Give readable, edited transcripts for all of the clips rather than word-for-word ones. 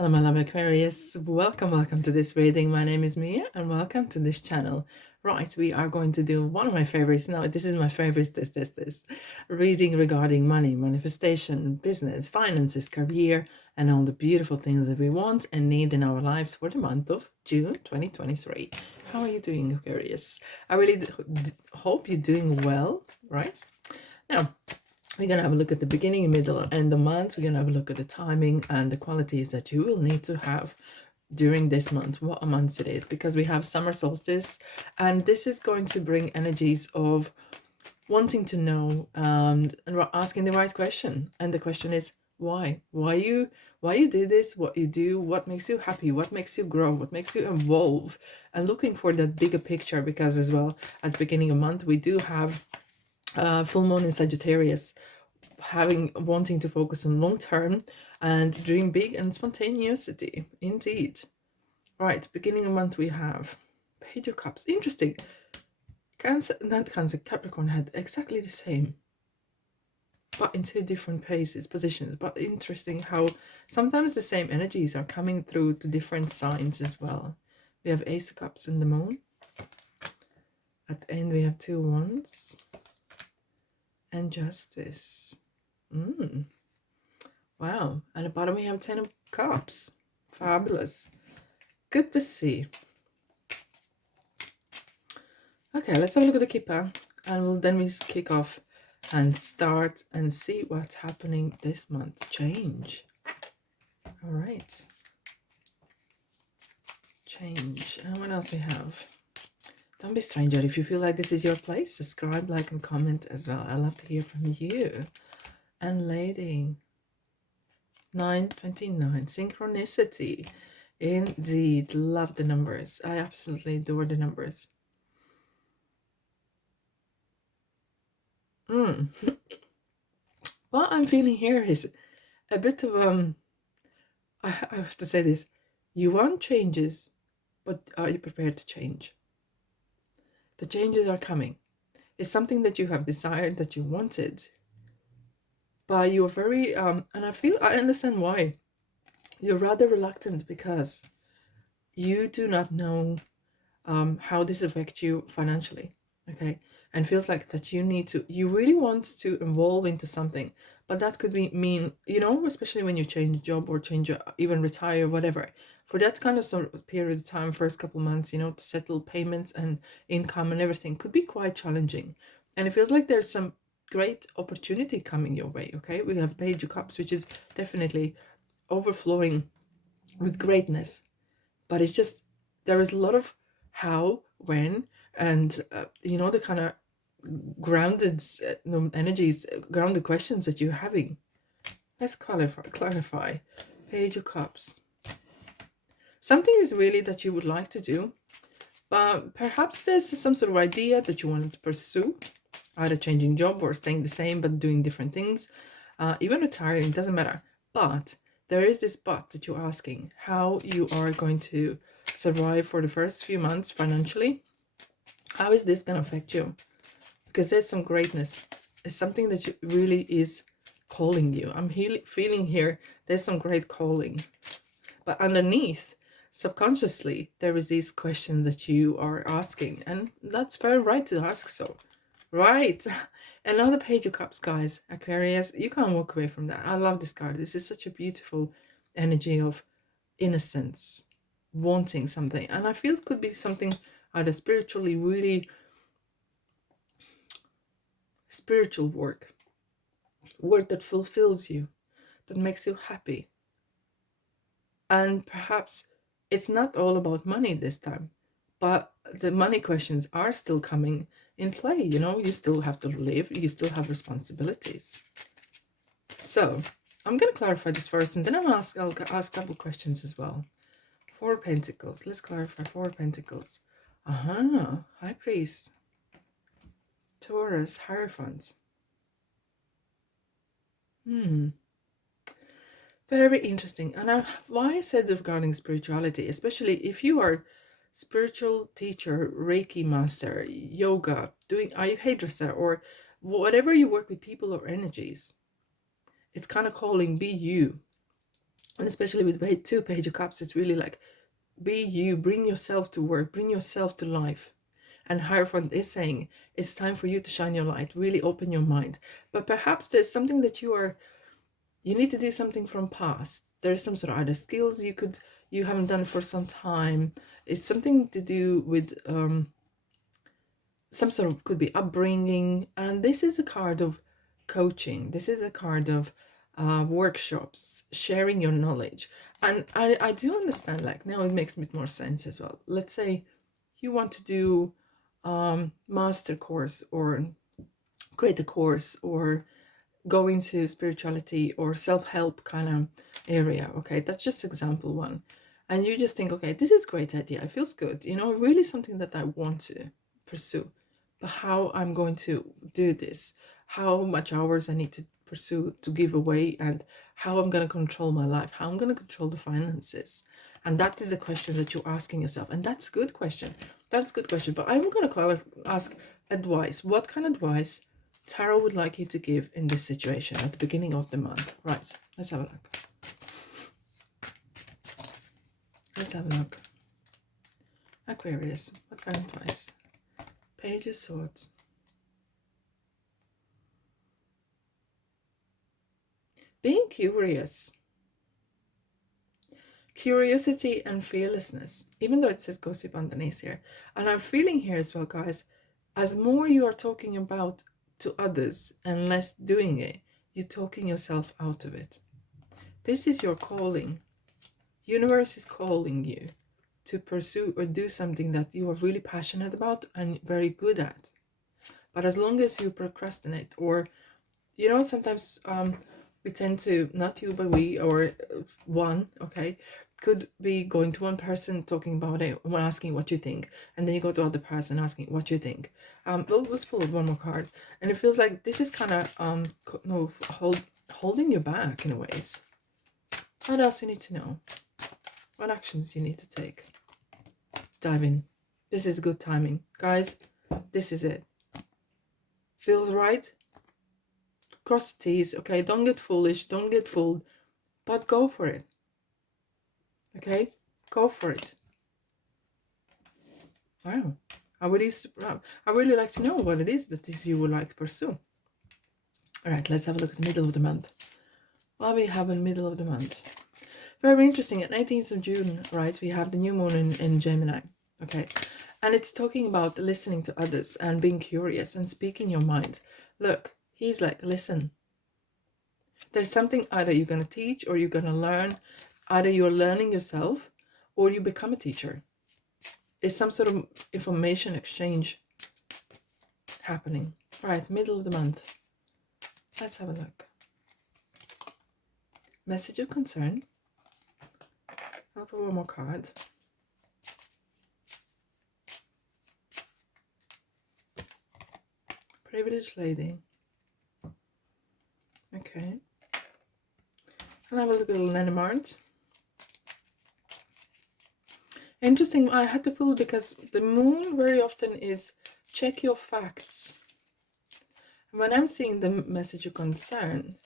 Hello, my love Aquarius. Welcome to this reading. My name is Mia, and welcome to this channel. Right, we are going to do one of my favorites. Now, this is my favorite, this reading regarding money, manifestation, business, finances, career, and all the beautiful things that we want and need in our lives for the month of June 2023. How are you doing, Aquarius? I really hope you're doing well, right? Now, we're going to have a look at the beginning, middle, and the months. We're going to have a look at the timing and the qualities that you will need to have during this month, what a month it is, because we have summer solstice, and this is going to bring energies of wanting to know and asking the right question. And the question is, why you do this, what you do, what makes you happy, what makes you grow, what makes you evolve, and looking for that bigger picture. Because as well, at the beginning of the month, we do have full moon in Sagittarius, wanting to focus on long term and dream big and spontaneity. Indeed. Right, beginning of month we have Page of Cups. Interesting. Capricorn had exactly the same, but in two different positions. But interesting how sometimes the same energies are coming through to different signs as well. We have Ace of Cups and the Moon. At the end we have two Wands and Justice. Wow. And at the bottom we have 10 of Cups. Fabulous. Good to see. Okay, let's have a look at the Kippa, and then we kick off and start and see what's happening this month. Change. All right. Change. And what else we have? Don't be a stranger. If you feel like this is your place, subscribe, like, and comment as well. I love to hear from you. And Lady. 929. Synchronicity. Indeed. Love the numbers. I absolutely adore the numbers. What I'm feeling here is a bit of I have to say this. You want changes, but are you prepared to change? The changes are coming. It's something that you have desired, that you wanted, but you're very and I understand why. You're rather reluctant because you do not know how this affects you financially. Okay, and feels like that you really want to evolve into something, but that could mean, especially when you change job or even retire, whatever, for that kind of sort of period of time, first couple months, to settle payments and income and everything could be quite challenging. And it feels like there's some great opportunity coming your way. Okay, we have Page of Cups, which is definitely overflowing with greatness, but it's just there is a lot of how, when, and the kind of grounded energies, grounded questions that you're having. Let's clarify. Page of Cups. Something is really that you would like to do, but perhaps there's some sort of idea that you want to pursue, either changing job or staying the same but doing different things, even retiring, doesn't matter. But there is this but that you're asking, how you are going to survive for the first few months financially. How is this going to affect you? Because there's some greatness. It's something that really is calling you. I'm feeling here there's some great calling. But underneath, subconsciously, there is these questions that you are asking. And that's very right to ask so. Right. Another Page of Cups, guys. Aquarius, you can't walk away from that. I love this card. This is such a beautiful energy of innocence, wanting something. And I feel it could be something either spiritually, really spiritual work that fulfills you, that makes you happy. And perhaps it's not all about money this time, but the money questions are still coming in play. You still have to live, you still have responsibilities. So I'm going to clarify this first, and then I'll ask a couple questions as well. Four of Pentacles. Let's clarify. Four of Pentacles. High Priest. Taurus. Hierophant. Very interesting. And why I said regarding spirituality, especially if you are spiritual teacher, Reiki master, yoga, are you hairdresser, or whatever you work with people or energies, it's kind of calling, be you. And especially with two Page of Cups, it's really like, be you, bring yourself to work, bring yourself to life. And Hierophant is saying, it's time for you to shine your light, really open your mind. But perhaps there's something that you need to do something from past. There's some sort of other skills you haven't done for some time. It's something to do with some sort of, could be upbringing. And this is a card of coaching. This is a card of workshops, sharing your knowledge. And I do understand, like, now it makes a bit more sense as well. Let's say you want to do master course or create a course or go into spirituality or self-help kind of area. Okay, that's just example one. And you just think, okay, this is a great idea, it feels good, you know, really something that I want to pursue. But how I'm going to do this, how much hours I need to pursue, to give away, and how I'm going to control my life, how I'm going to control the finances. And that is a question that you're asking yourself. And that's a good question. That's a good question. But I'm going to ask advice. What kind of advice Tarot would like you to give in this situation at the beginning of the month? Right, let's have a look. Let's have a look. Aquarius, what kind of advice? Page of Swords. Being curious. Curiosity and fearlessness, even though it says gossip underneath here. And I'm feeling here as well, guys, as more you are talking about to others and less doing it, you're talking yourself out of it. This is your calling. Universe is calling you to pursue or do something that you are really passionate about and very good at. But as long as you procrastinate, or, you know, sometimes we tend to, not you, but we, or one, okay, could be going to one person talking about it, asking what you think, and then you go to other person asking what you think. Well, let's pull one more card, and it feels like this is kind of holding you back in ways. What else you need to know? What actions you need to take? Dive in. This is good timing, guys. This is it. Feels right. Cross the T's, okay? Don't get foolish, don't get fooled, but go for it. Okay? Go for it. Wow. I really like to know what it is that you would like to pursue. All right, let's have a look at the middle of the month. What we have in the middle of the month. Very interesting. At 19th of June, right, we have the new moon in Gemini. Okay. And it's talking about listening to others and being curious and speaking your mind. Look, he's like, listen. There's something either you're going to teach or you're going to learn. Either you're learning yourself or you become a teacher. It's some sort of information exchange happening. Right, middle of the month. Let's have a look. Message of concern. I'll put one more card. Privileged lady. Okay. And have a look at the Lenormand. Interesting, I had to pull because the moon very often is check your facts. When I'm seeing the message of concern,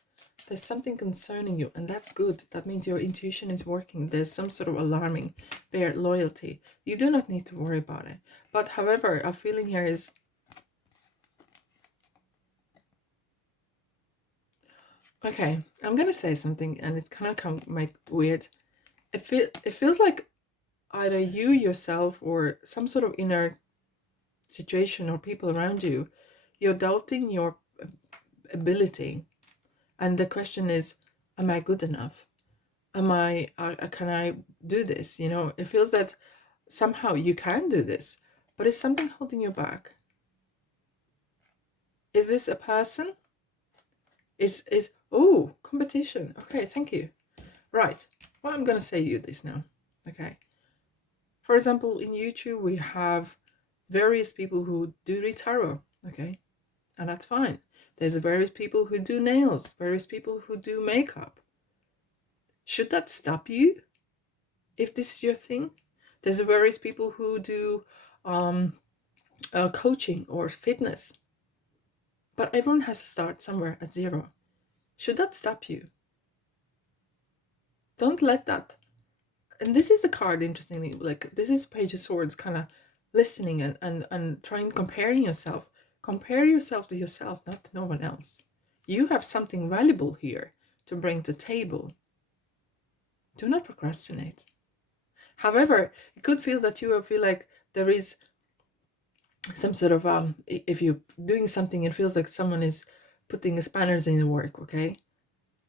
there's something concerning you, and that's good. That means your intuition is working. There's some sort of alarming, bear loyalty. You do not need to worry about it. But however, a feeling here is, okay, I'm gonna say something, and it's kind of make weird. It feels like either you yourself or some sort of inner situation or people around you, you're doubting your ability. And the question is, am I good enough? Can I do this? You know, it feels that somehow you can do this, but is something holding you back? Is this a person? Oh, competition. Okay, thank you. Right. Well, I'm going to say you this now. Okay. For example, in YouTube, we have various people who do read tarot. Okay. And that's fine. There's various people who do nails, various people who do makeup. Should that stop you if this is your thing? There's various people who do coaching or fitness. But everyone has to start somewhere at zero. Should that stop you? Don't let that. And this is the card, interestingly, like this is Page of Swords, kind of listening and trying, comparing yourself. Compare yourself to yourself, not to no one else. You have something valuable here to bring to the table. Do not procrastinate. However, it could feel that you feel like there is some sort of if you're doing something, it feels like someone is putting spanners in the work, okay?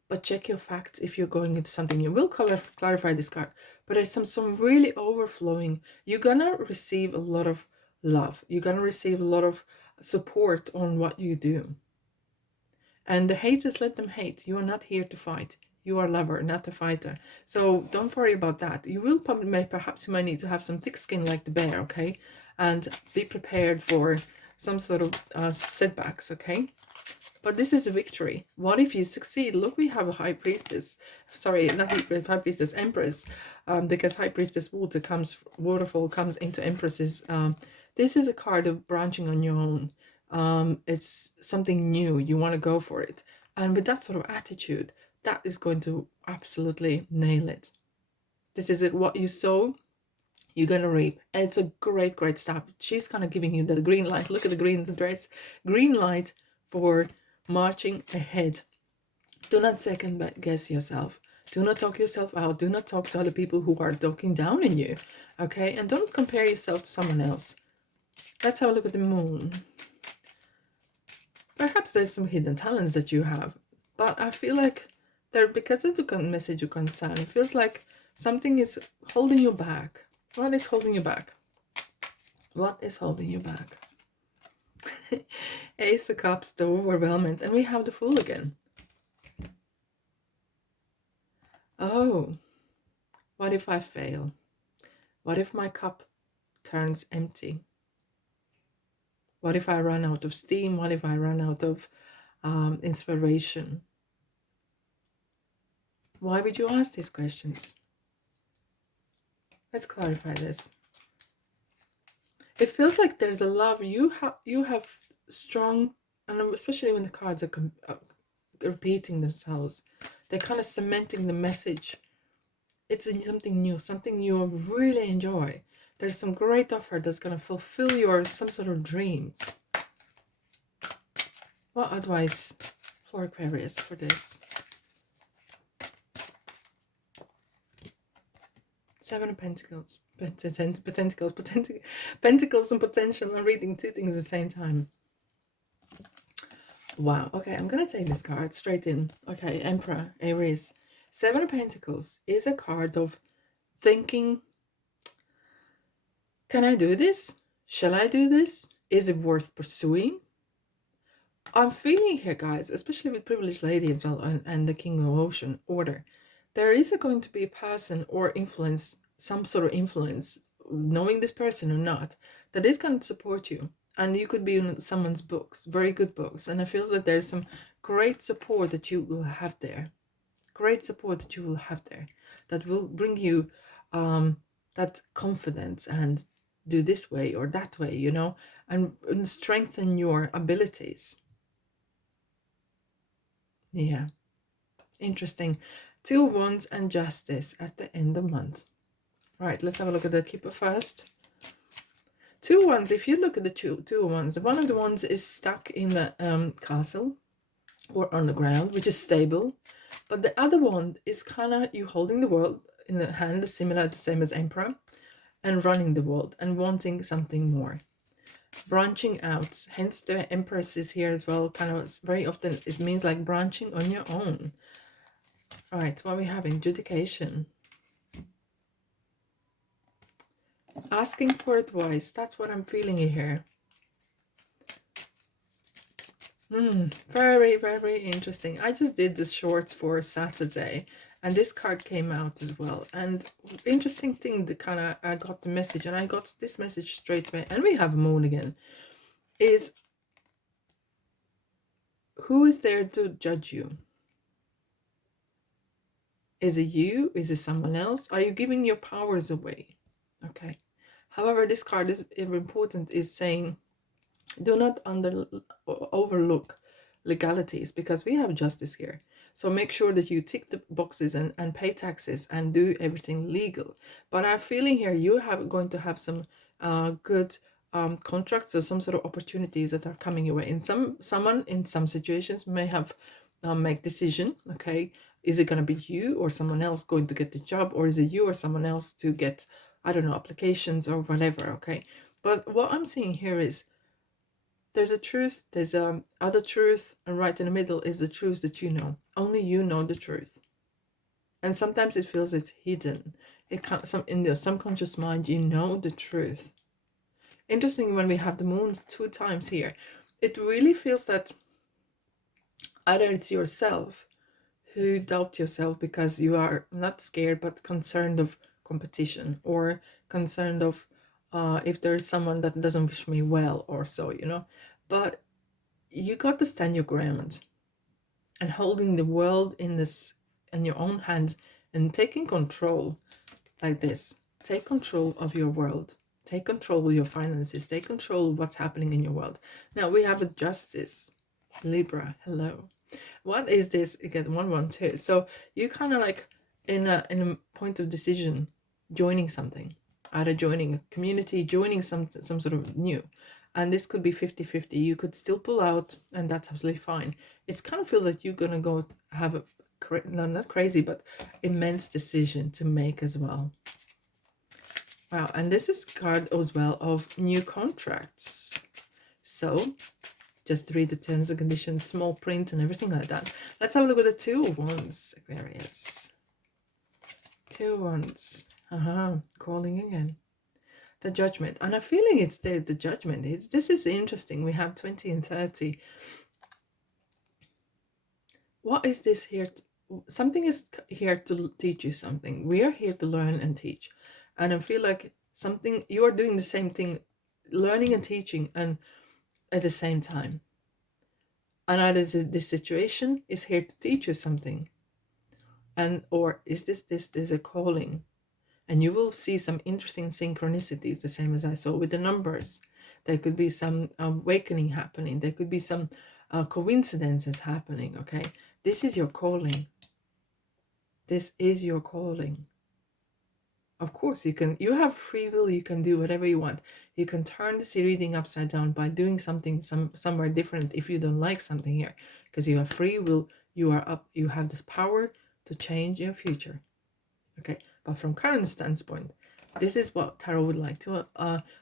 But check your facts. If you're going into something, you will clarify this card, but there's some really overflowing. You're gonna receive a lot of love. You're gonna receive a lot of support on what you do. And the haters, let them hate. You are not here to fight. You are a lover, not a fighter. So don't worry about that. You will perhaps you might need to have some thick skin like the bear, okay? And be prepared for some sort of setbacks, okay? But this is a victory. What if you succeed? Look, we have a high priestess. Sorry, not high priestess, empress. Because high priestess waterfall comes into empresses. This is a card of branching on your own. It's something new. You want to go for it. And with that sort of attitude, that is going to absolutely nail it. This is it. What you sow, you're gonna reap. It's a great, great step. She's kind of giving you the green light. Look at the green dress. Green light for marching ahead. Do not second guess yourself. Do not talk yourself out. Do not talk to other people who are talking down on you. Okay? And don't compare yourself to someone else. Let's have a look at the moon. Perhaps there's some hidden talents that you have. But I feel like because of the message of concern, it feels like something is holding you back. What is holding you back? What is holding you back? Ace of Cups, the overwhelmment, and we have the Fool again. Oh, what if I fail? What if my cup turns empty? What if I run out of steam? What if I run out of inspiration? Why would you ask these questions? Let's clarify this. It feels like there's a love you have strong, and especially when the cards are repeating themselves, they're kind of cementing the message. It's something new, something you really enjoy. There's some great offer that's going to fulfill your some sort of dreams. What advice for Aquarius for this? Seven of Pentacles. Pentacles and potential. I'm reading two things at the same time. Wow. Okay, I'm going to take this card straight in. Okay, Emperor, Aries. Seven of Pentacles is a card of thinking, can I do this? Shall I do this? Is it worth pursuing? I'm feeling here, guys, especially with Privileged Lady as well and the King of Ocean order. There is going to be a person or influence, some sort of influence, knowing this person or not, that is going to support you. And you could be in someone's books, very good books. And it feels like there's some great support that you will have there. Great support that you will have there. That will bring you that confidence and do this way or that way, you know, and strengthen your abilities. Yeah, interesting. Two of Wands and Justice at the end of month. Right, let's have a look at the Keeper first. Two of Wands, if you look at the two of Wands, one of the ones is stuck in the castle or on the ground, which is stable. But the other one is kind of you holding the world in the hand, similar, the same as Emperor, and running the world and wanting something more. Branching out, hence the Empress is here as well. Kind of very often it means like branching on your own. All right, what we have in Judication. Asking for advice, that's what I'm feeling here. Very, very interesting. I just did the shorts for Saturday and this card came out as well. And interesting thing, the kind of I got the message and I got this message straight away, and we have Moon again, is who is there to judge you? Is it you? Is it someone else? Are you giving your powers away? Okay. However, this card is important, is saying do not overlook legalities, because we have justice here. So make sure that you tick the boxes and pay taxes and do everything legal. But I'm feeling here you have going to have some good contracts or some sort of opportunities that are coming your way. In someone in some situations may have make decision. Okay, is it going to be you or someone else going to get the job, or is it you or someone else to get, I don't know, applications or whatever. Okay, but what I'm seeing here is there's a truth, there's other truth, and right in the middle is the truth that you know. Only you know the truth. And sometimes it feels it's hidden. It can't, in your subconscious mind, you know the truth. Interesting, when we have the moon 2 times here, it really feels that either it's yourself who doubt yourself because you are not scared but concerned of competition, or concerned of if there's someone that doesn't wish me well or so, you know. But you got to stand your ground and holding the world in your own hands and taking control like this. Take control of your world. Take control of your finances. Take control of what's happening in your world. Now we have a justice. Libra, hello. What is this? Again, 112. So you kind of like in a point of decision, joining something, either joining a community, joining some sort of new. And this could be 50-50. You could still pull out, and that's absolutely fine. It kind of feels like you're gonna go have a no, not crazy, but immense decision to make as well. Wow, and this is card as well of new contracts. So just read the terms and conditions, small print and everything like that. Let's have a look at the 2 of Wands, Aquarius. 2 of Wands. Calling again. The Judgment. And I'm feeling it's the Judgment. This is interesting. We have 20 and 30. What is this here? Something is here to teach you something. We are here to learn and teach. And I feel like something, you are doing the same thing, learning and teaching, and at the same time. And either this situation is here to teach you something, and or is this a calling, and you will see some interesting synchronicities, the same as I saw with the numbers. There could be some awakening happening. There could be some coincidences happening. Okay, this is your calling. This is your calling. Of course, you have free will. You can do whatever you want. You can turn this reading upside down by doing something somewhere different if you don't like something here, because you have free will. You are up. You have this power to change your future. Okay, but from current standpoint, this is what tarot would like to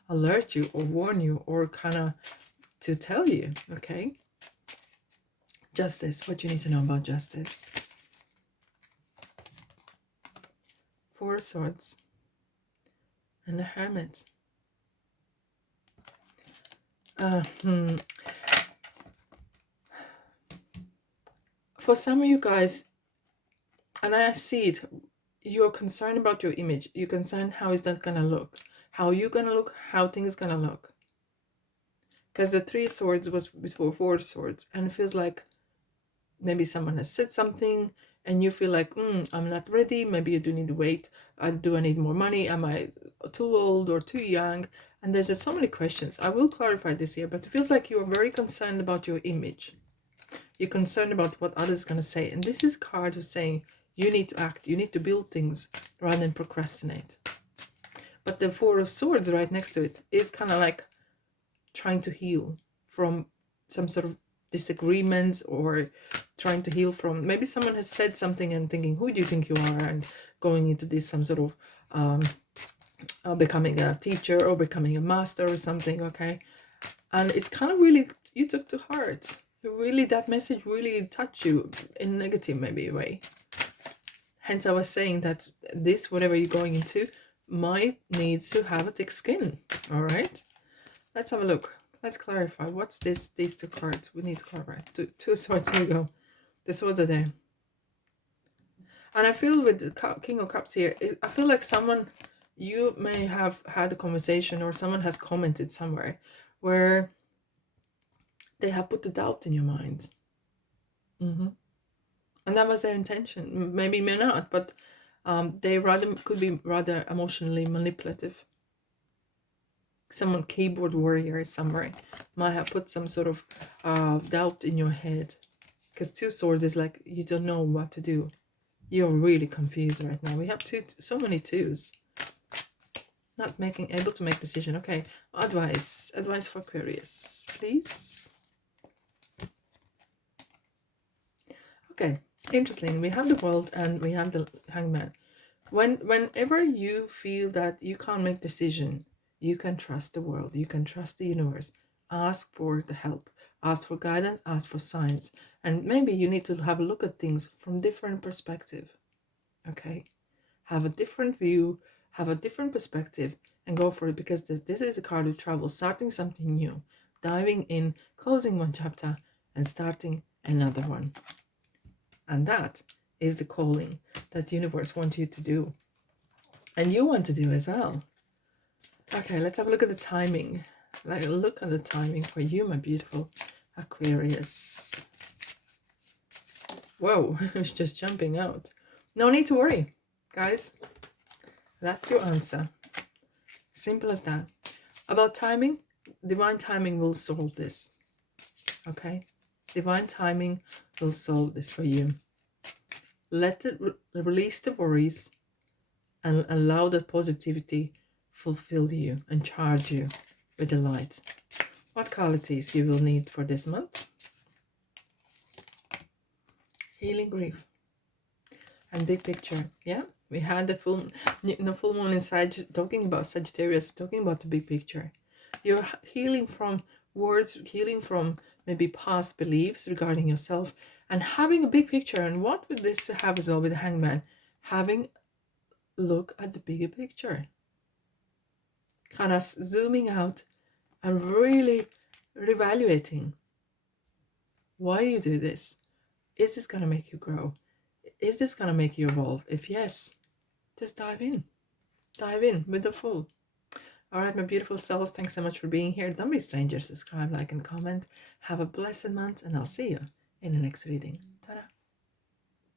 alert you or warn you or kind of to tell you. Okay, justice. What you need to know about justice. 4 of Swords. And the Hermit. For some of you guys, and I see it, you're concerned about your image. You're concerned how is that going to look? How are you going to look? How things going to look? Because the 3 of Swords was before 4 of Swords. And it feels like maybe someone has said something and you feel like, I'm not ready. Maybe you do need to wait. Do I need more money? Am I too old or too young? And there's so many questions. I will clarify this here, but it feels like you are very concerned about your image. You're concerned about what others are going to say. And this is card who's saying you need to act. You need to build things rather than procrastinate. But the 4 of Swords right next to it is kind of like trying to heal from some sort of disagreements, or trying to heal from maybe someone has said something and thinking, who do you think you are, and going into this some sort of becoming a teacher or becoming a master or something. Okay, and it's kind of really you took to heart. Really, that message really touched you in a negative maybe way. Hence I was saying that this, whatever you're going into, might needs to have a thick skin. All right, let's have a look. Let's clarify. What's this? These 2 cards. We need to clarify. 2 swords. Here we go. The swords are there. And I feel with the King of Cups here, I feel like someone, you may have had a conversation or someone has commented somewhere where they have put the doubt in your mind. And that was their intention. Maybe, may not, but they could be rather emotionally manipulative. Someone, keyboard warrior somewhere, might have put some sort of doubt in your head, because 2 swords is like you don't know what to do. You're really confused right now. We have so many 2s. Not able to make decision. Okay, advice for Aquarius, please. Okay, interesting. We have the World and we have the Hangman. Whenever you feel that you can't make decision, you can trust the world. You can trust the universe. Ask for the help. Ask for guidance. Ask for signs. And maybe you need to have a look at things from different perspective. Okay, have a different view, have a different perspective, and go for it, because this is a card of travel, starting something new, diving in, closing one chapter and starting another one. And that is the calling that the universe wants you to do, and you want to do as well. Okay, let's have a look at the timing. Like, look at the timing for you, my beautiful Aquarius. Whoa, it's just jumping out. No need to worry, guys. That's your answer. Simple as that. About timing, divine timing will solve this. Okay? Divine timing will solve this for you. Let it release the worries and allow the positivity fulfill you and charge you with the light. What qualities you will need for this month? Healing grief and big picture. Yeah, we had the full moon inside, talking about Sagittarius, talking about the big picture. You're healing from words, healing from maybe past beliefs regarding yourself, and having a big picture. And what would this have as well with the Hangman? Having a look at the bigger picture, kind of zooming out and really reevaluating why you do this. Is this going to make you grow? Is this going to make you evolve? If yes, just dive in with the full. All right, my beautiful souls, thanks so much for being here. Don't be strangers. Subscribe, like, and comment. Have a blessed month, and I'll see you in the next reading.